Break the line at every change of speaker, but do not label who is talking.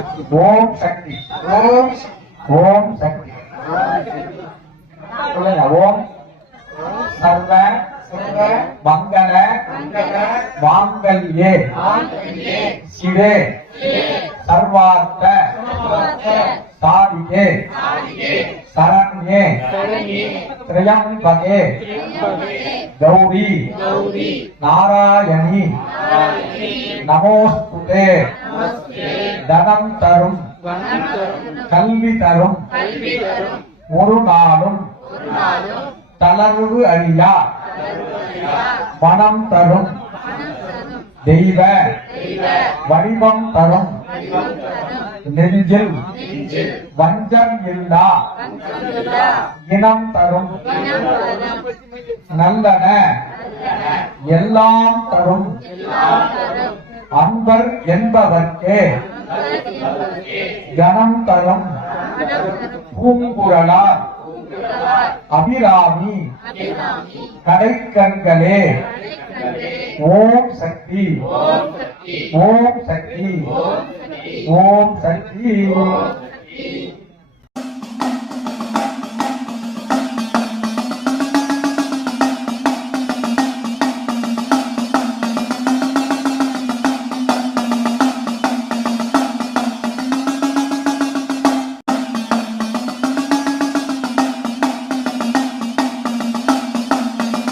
சக்தி
ஓம் சக்தி.
ஓம்
ஓம் சக்தி. சொல்லுங்க ஓம். சர்வ மங்கள மாங்கல்யே சிவே சர்வார்த்த சாதிகே சரண்யே நாராயணி
நாராயணி
நமோஸ்துதே
நமஸ்தே
தனம் தரும் கல்வி தரும் ஒரு நாளும் தளர்வு அழியா மனம் தரும் தெய்வ வடிவம் தரும் நெஞ்சில் வஞ்சம் இல்லா இனம் தரும். நல்லன.
எல்லாம் தரும்.
அன்பர் என்பவர்க்கே. கணம் தரும். பூங்குழலார் அபிராமி.
அபிராமி.
கடைக்கண்களே. ஓம் சக்தி. ஓம் சக்தி. ஓம் சக்தி.